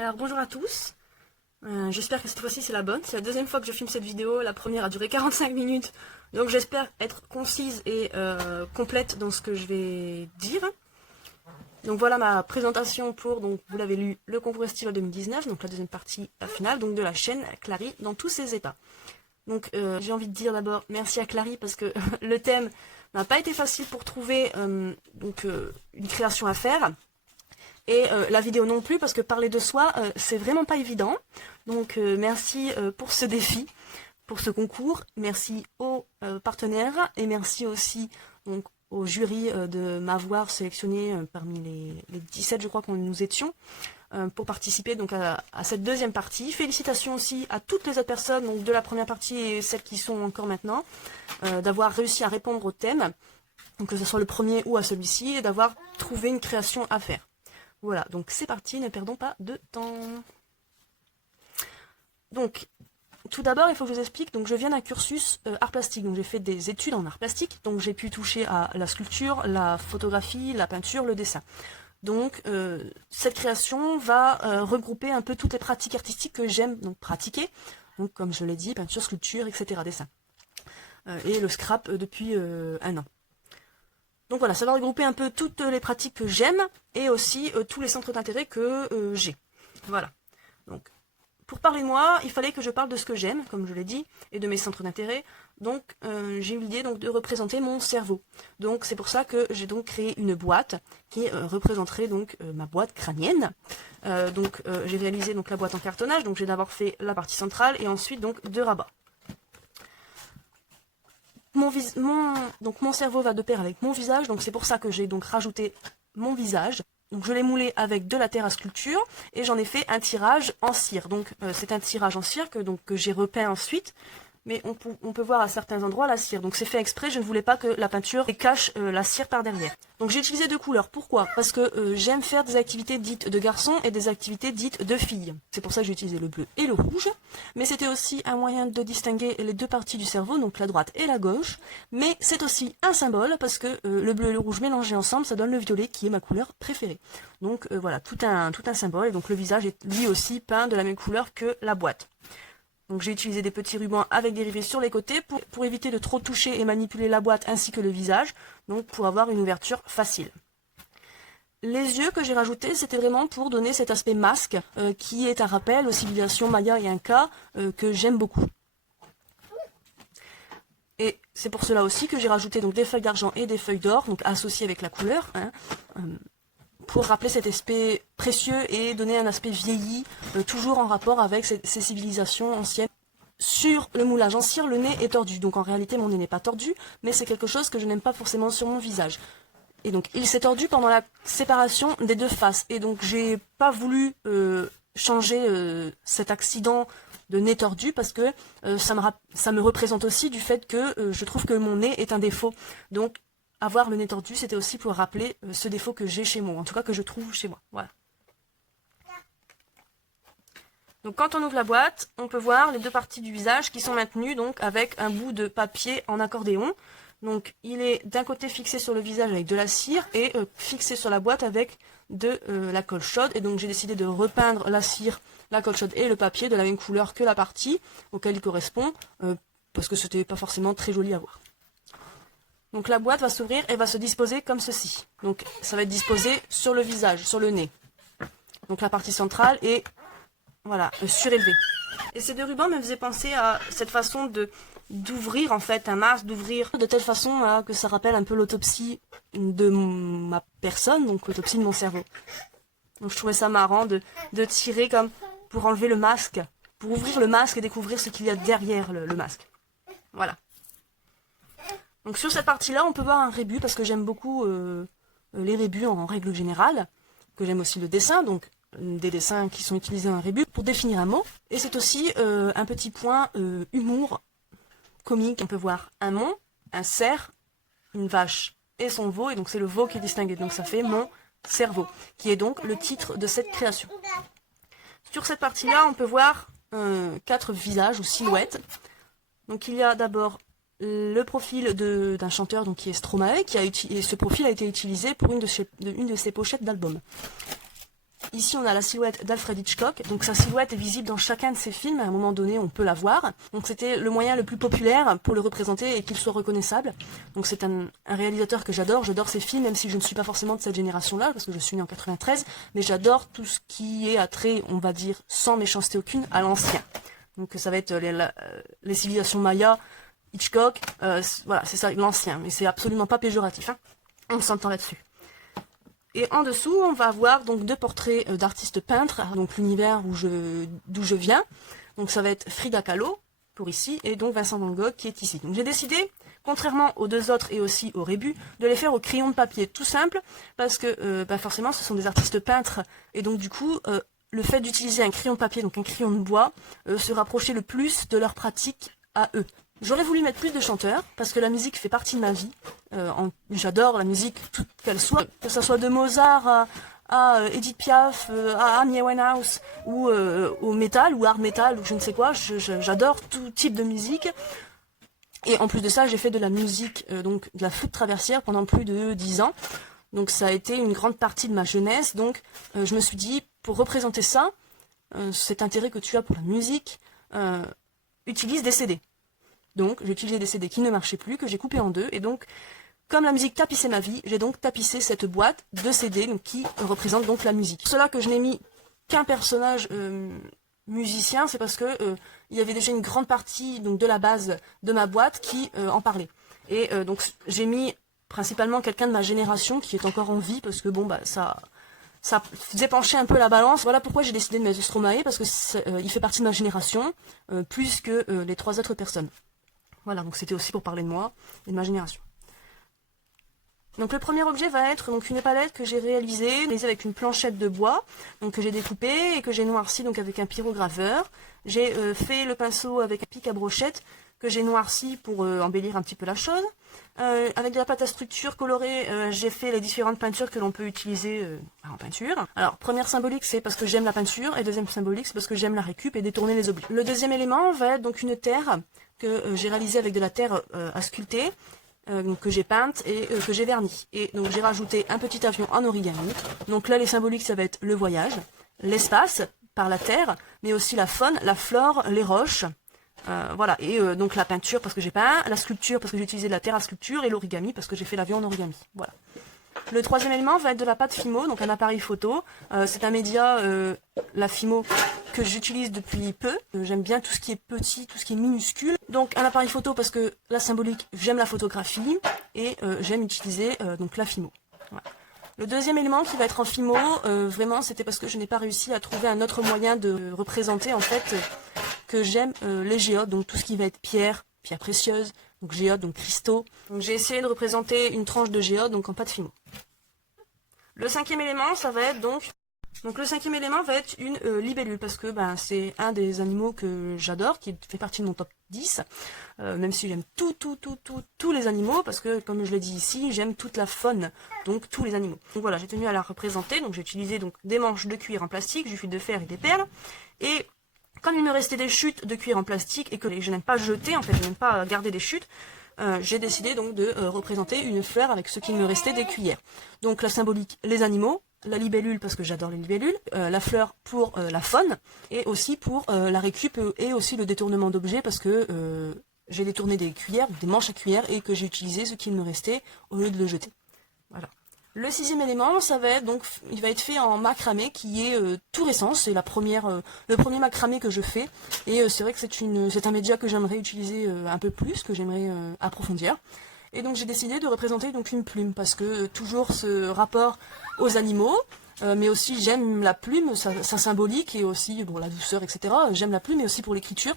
Alors bonjour à tous, j'espère que cette fois-ci c'est la bonne, c'est la deuxième fois que je filme cette vidéo, la première a duré 45 minutes, donc j'espère être concise et complète dans ce que je vais dire. Donc voilà ma présentation pour, donc vous l'avez lu, le concours estival 2019, donc la deuxième partie, la finale, donc de la chaîne Clary dans tous ses états. Donc j'ai envie de dire d'abord merci à Clary parce que le thème n'a pas été facile pour trouver une création à faire. Et la vidéo non plus, parce que parler de soi, c'est vraiment pas évident. Donc merci pour ce défi, pour ce concours. Merci aux partenaires et merci aussi donc, au jury de m'avoir sélectionné parmi les 17, je crois, qu'on nous étions, pour participer donc à cette deuxième partie. Félicitations aussi à toutes les autres personnes donc, de la première partie et celles qui sont encore maintenant, d'avoir réussi à répondre au thème, donc, que ce soit le premier ou à celui-ci, et d'avoir trouvé une création à faire. Voilà, donc c'est parti, ne perdons pas de temps. Donc, tout d'abord, il faut que je vous explique, donc je viens d'un cursus art plastique, donc j'ai fait des études en art plastique, donc j'ai pu toucher à la sculpture, la photographie, la peinture, le dessin. Donc, cette création va regrouper un peu toutes les pratiques artistiques que j'aime donc pratiquer, donc comme je l'ai dit, peinture, sculpture, etc., dessin. Et le scrap depuis un an. Donc voilà, ça va regrouper un peu toutes les pratiques que j'aime et aussi tous les centres d'intérêt que j'ai. Voilà. Donc, pour parler de moi, il fallait que je parle de ce que j'aime, comme je l'ai dit, et de mes centres d'intérêt. Donc, j'ai eu l'idée de représenter mon cerveau. Donc, c'est pour ça que j'ai donc créé une boîte qui représenterait donc ma boîte crânienne. J'ai réalisé donc la boîte en cartonnage. Donc, j'ai d'abord fait la partie centrale et ensuite donc deux rabats. Mon cerveau va de pair avec mon visage, donc c'est pour ça que j'ai donc rajouté mon visage. Donc je l'ai moulé avec de la terre à sculpture et j'en ai fait un tirage en cire. Donc c'est un tirage en cire que j'ai repeint ensuite, mais on peut voir à certains endroits la cire. Donc c'est fait exprès, je ne voulais pas que la peinture cache la cire par derrière. Donc j'ai utilisé deux couleurs. Pourquoi? Parce que j'aime faire des activités dites de garçons et des activités dites de filles. C'est pour ça que j'ai utilisé le bleu et le rouge. Mais c'était aussi un moyen de distinguer les deux parties du cerveau, donc la droite et la gauche. Mais c'est aussi un symbole parce que le bleu et le rouge mélangés ensemble, ça donne le violet qui est ma couleur préférée. Donc voilà, tout un symbole. Et donc le visage est lui aussi peint de la même couleur que la boîte. Donc j'ai utilisé des petits rubans avec des rivets sur les côtés pour éviter de trop toucher et manipuler la boîte ainsi que le visage, donc pour avoir une ouverture facile. Les yeux que j'ai rajoutés, c'était vraiment pour donner cet aspect masque qui est un rappel aux civilisations Maya et Inca que j'aime beaucoup. Et c'est pour cela aussi que j'ai rajouté donc des feuilles d'argent et des feuilles d'or, donc associées avec la couleur, pour rappeler cet aspect précieux et donner un aspect vieilli, toujours en rapport avec ces civilisations anciennes. Sur le moulage en cire, le nez est tordu, donc en réalité mon nez n'est pas tordu, mais c'est quelque chose que je n'aime pas forcément sur mon visage. Et donc il s'est tordu pendant la séparation des deux faces, et donc j'ai pas voulu changer cet accident de nez tordu parce que ça me représente aussi du fait que je trouve que mon nez est un défaut. Donc avoir le nez tordu, c'était aussi pour rappeler ce défaut que j'ai chez moi, en tout cas que je trouve chez moi. Voilà. Donc quand on ouvre la boîte, on peut voir les deux parties du visage qui sont maintenues donc avec un bout de papier en accordéon. Donc il est d'un côté fixé sur le visage avec de la cire et fixé sur la boîte avec de la colle chaude. Et donc j'ai décidé de repeindre la cire, la colle chaude et le papier de la même couleur que la partie auquel il correspond, parce que c'était pas forcément très joli à voir. Donc la boîte va s'ouvrir et va se disposer comme ceci. Donc ça va être disposé sur le visage, sur le nez. Donc la partie centrale est voilà, surélevée. Et ces deux rubans me faisaient penser à cette façon d'ouvrir en fait un masque, d'ouvrir de telle façon que ça rappelle un peu l'autopsie de ma personne, donc l'autopsie de mon cerveau. Donc je trouvais ça marrant de tirer comme pour enlever le masque, pour ouvrir le masque et découvrir ce qu'il y a derrière le masque. Voilà. Donc sur cette partie-là, on peut voir un rébus, parce que j'aime beaucoup les rébus en règle générale, que j'aime aussi le dessin, donc des dessins qui sont utilisés en rébus pour définir un mot. Et c'est aussi un petit point humour, comique. On peut voir un mont, un cerf, une vache et son veau, et donc c'est le veau qui est distingué. Donc ça fait mon cerveau, qui est donc le titre de cette création. Sur cette partie-là, on peut voir 4 visages ou silhouettes. Donc il y a d'abord le profil d'un chanteur donc, qui est Stromae, et ce profil a été utilisé pour une de ses pochettes d'album. Ici, on a la silhouette d'Alfred Hitchcock. Donc sa silhouette est visible dans chacun de ses films. À un moment donné, on peut la voir. Donc c'était le moyen le plus populaire pour le représenter et qu'il soit reconnaissable. Donc c'est un réalisateur que j'adore. J'adore ses films, même si je ne suis pas forcément de cette génération-là, parce que je suis née en 93. Mais j'adore tout ce qui est attrait, on va dire, sans méchanceté aucune, à l'ancien. Donc ça va être les civilisations mayas, Hitchcock, voilà, c'est ça, l'ancien. Mais c'est absolument pas péjoratif, hein. On s'entend là-dessus. Et en dessous, on va avoir donc 2 portraits d'artistes peintres, donc l'univers d'où je viens. Donc ça va être Frida Kahlo, pour ici, et donc Vincent Van Gogh qui est ici. Donc j'ai décidé, contrairement aux 2 autres et aussi au rébus, de les faire au crayon de papier, tout simple, parce que forcément ce sont des artistes peintres, et donc du coup, le fait d'utiliser un crayon de papier, donc un crayon de bois, se rapprochait le plus de leur pratique à eux. J'aurais voulu mettre plus de chanteurs, parce que la musique fait partie de ma vie. J'adore la musique, toute qu'elle soit, que ça soit de Mozart à Edith Piaf, à Amy Winehouse, ou au métal, ou hard metal, ou je ne sais quoi. J'adore tout type de musique. Et en plus de ça, j'ai fait de la musique, donc de la flûte traversière pendant plus de 10 ans. Donc ça a été une grande partie de ma jeunesse. Donc je me suis dit, pour représenter ça, cet intérêt que tu as pour la musique, utilise des CD. Donc j'ai utilisé des CD qui ne marchaient plus, que j'ai coupé en 2, et donc comme la musique tapissait ma vie, j'ai donc tapissé cette boîte de CD donc, qui représente donc la musique. C'est pour cela que je n'ai mis qu'un personnage musicien, c'est parce que il y avait déjà une grande partie donc, de la base de ma boîte qui en parlait. Et donc j'ai mis principalement quelqu'un de ma génération qui est encore en vie, parce que bon bah ça faisait pencher un peu la balance. Voilà pourquoi j'ai décidé de mettre Stromae, parce que il fait partie de ma génération, plus que les 3 autres personnes. Voilà, donc c'était aussi pour parler de moi et de ma génération. Donc le premier objet va être donc une palette que j'ai réalisée avec une planchette de bois, donc que j'ai découpée et que j'ai noirci donc avec un pyrograveur. J'ai fait le pinceau avec un pic à brochette que j'ai noirci pour embellir un petit peu la chose. Avec de la pâte à structure colorée, j'ai fait les différentes peintures que l'on peut utiliser en peinture. Alors, première symbolique, c'est parce que j'aime la peinture, et deuxième symbolique, c'est parce que j'aime la récup et détourner les objets. Le deuxième élément va être donc une terre que j'ai réalisée avec de la terre à sculpter, que j'ai peinte et que j'ai verni. Et donc j'ai rajouté un petit avion en origami. Donc là, les symboliques, ça va être le voyage, l'espace par la terre, mais aussi la faune, la flore, les roches. Voilà, et donc la peinture parce que j'ai peint, la sculpture parce que j'ai utilisé de la terre à sculpture, et l'origami parce que j'ai fait l'avion en origami. Voilà. Le troisième élément va être de la pâte Fimo, donc un appareil photo. C'est un média, la Fimo, que j'utilise depuis peu. J'aime bien tout ce qui est petit, tout ce qui est minuscule. Donc un appareil photo parce que la symbolique, j'aime la photographie, et j'aime utiliser donc la Fimo. Voilà. Le deuxième élément qui va être en Fimo, vraiment c'était parce que je n'ai pas réussi à trouver un autre moyen de représenter en fait que j'aime les géodes, donc tout ce qui va être pierre précieuse, donc géode, donc cristaux. Donc j'ai essayé de représenter une tranche de géode donc en pâte Fimo. Le cinquième élément, ça va être donc le cinquième élément va être une libellule, parce que c'est un des animaux que j'adore, qui fait partie de mon top 10, même si j'aime tous les animaux, parce que comme je l'ai dit ici, j'aime toute la faune, donc tous les animaux. Donc voilà, j'ai tenu à la représenter, donc j'ai utilisé donc des manches de cuir en plastique, du fil de fer et des perles, et comme il me restait des chutes de cuir en plastique et que je n'aime pas jeter, en fait, je n'aime pas garder des chutes, j'ai décidé donc de représenter une fleur avec ce qu'il me restait des cuillères. Donc la symbolique, les animaux, la libellule parce que j'adore les libellules, la fleur pour la faune, et aussi pour la récup et aussi le détournement d'objets parce que j'ai détourné des cuillères, des manches à cuillère, et que j'ai utilisé ce qu'il me restait au lieu de le jeter. Voilà. Le sixième élément, ça va être donc, il va être fait en macramé, qui est tout récent. C'est le premier macramé que je fais, et c'est vrai que c'est un média que j'aimerais utiliser un peu plus, que j'aimerais approfondir. Et donc j'ai décidé de représenter donc une plume, parce que toujours ce rapport aux animaux, mais aussi j'aime la plume, sa symbolique, et aussi bon, la douceur, etc. J'aime la plume, mais aussi pour l'écriture.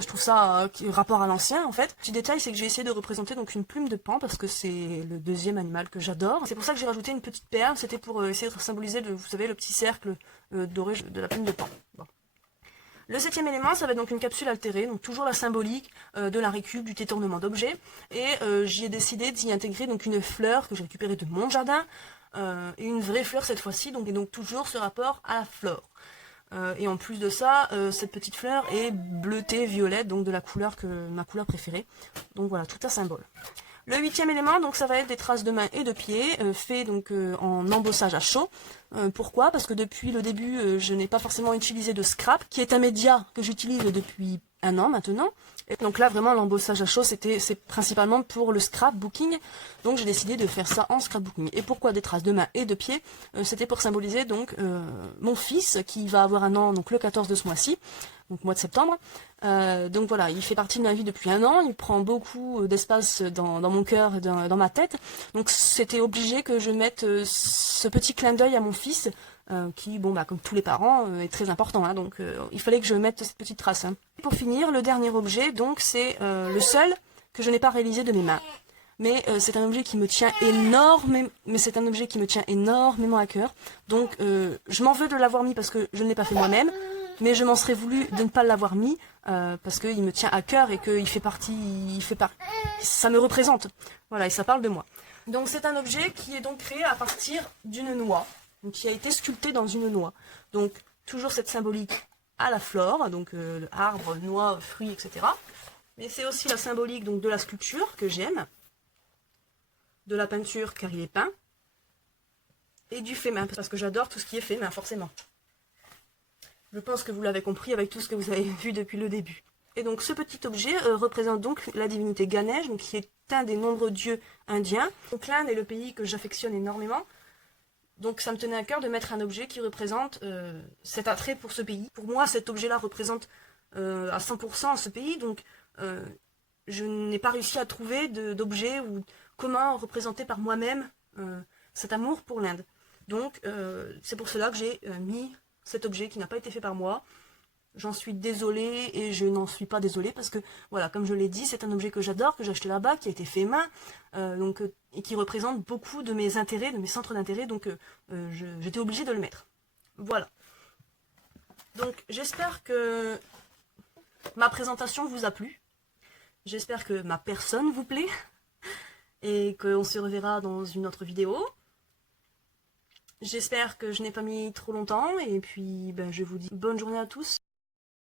Je trouve ça rapport à l'ancien en fait. Petit détail, c'est que j'ai essayé de représenter donc une plume de paon parce que c'est le deuxième animal que j'adore. C'est pour ça que j'ai rajouté une petite perle, c'était pour essayer de symboliser vous savez, le petit cercle doré de la plume de paon. Bon. Le septième élément, ça va être donc une capsule altérée, donc toujours la symbolique de la récup, du détournement d'objets. Et j'y ai décidé d'y intégrer donc une fleur que j'ai récupérée de mon jardin, et une vraie fleur cette fois-ci, et donc toujours ce rapport à la flore. Et en plus de ça, cette petite fleur est bleutée violette, donc de la couleur ma couleur préférée. Donc voilà, tout un symbole. Le 8e élément, donc ça va être des traces de main et de pied, fait donc en embossage à chaud. Pourquoi? Parce que depuis le début, je n'ai pas forcément utilisé de scrap, qui est un média que j'utilise depuis un an maintenant. Et donc là, vraiment, l'embossage à chaud, c'est principalement pour le scrapbooking. Donc j'ai décidé de faire ça en scrapbooking. Et pourquoi des traces de main et de pied? C'était pour symboliser donc mon fils, qui va avoir un an donc le 14 de ce mois-ci, donc mois de septembre. Donc voilà, il fait partie de ma vie depuis un an, il prend beaucoup d'espace dans mon cœur et dans ma tête. Donc c'était obligé que je mette ce petit clin d'œil à mon fils, qui, bon, bah, comme tous les parents, est très important. Hein, donc il fallait que je mette cette petite trace. Hein. Pour finir, le dernier objet, donc c'est le seul que je n'ai pas réalisé de mes mains. Mais c'est un objet qui me tient énormément, à cœur. Donc je m'en veux de l'avoir mis parce que je ne l'ai pas fait moi-même. Mais je m'en serais voulu de ne pas l'avoir mis parce qu'il me tient à cœur et qu'il fait partie, ça me représente. Voilà, et ça parle de moi. Donc c'est un objet qui est donc créé à partir d'une noix, donc qui a été sculpté dans une noix. Donc toujours cette symbolique à la flore, donc arbre, noix, fruits, etc. Mais c'est aussi la symbolique donc de la sculpture que j'aime, de la peinture car il est peint, et du fait main parce que j'adore tout ce qui est fait main forcément. Je pense que vous l'avez compris avec tout ce que vous avez vu depuis le début. Et donc ce petit objet représente donc la divinité Ganesh, donc, qui est un des nombreux dieux indiens. Donc l'Inde est le pays que j'affectionne énormément. Donc ça me tenait à cœur de mettre un objet qui représente cet attrait pour ce pays. Pour moi, cet objet-là représente à 100% ce pays. Donc je n'ai pas réussi à trouver d'objet ou comment représenter par moi-même cet amour pour l'Inde. Donc c'est pour cela que j'ai mis cet objet qui n'a pas été fait par moi. J'en suis désolée et je n'en suis pas désolée parce que, voilà, comme je l'ai dit, c'est un objet que j'adore, que j'ai acheté là-bas, qui a été fait main, et qui représente beaucoup de mes intérêts, de mes centres d'intérêt, donc j'étais obligée de le mettre. Voilà. Donc j'espère que ma présentation vous a plu. J'espère que ma personne vous plaît et qu'on se reverra dans une autre vidéo. J'espère que je n'ai pas mis trop longtemps et puis ben, je vous dis bonne journée à tous.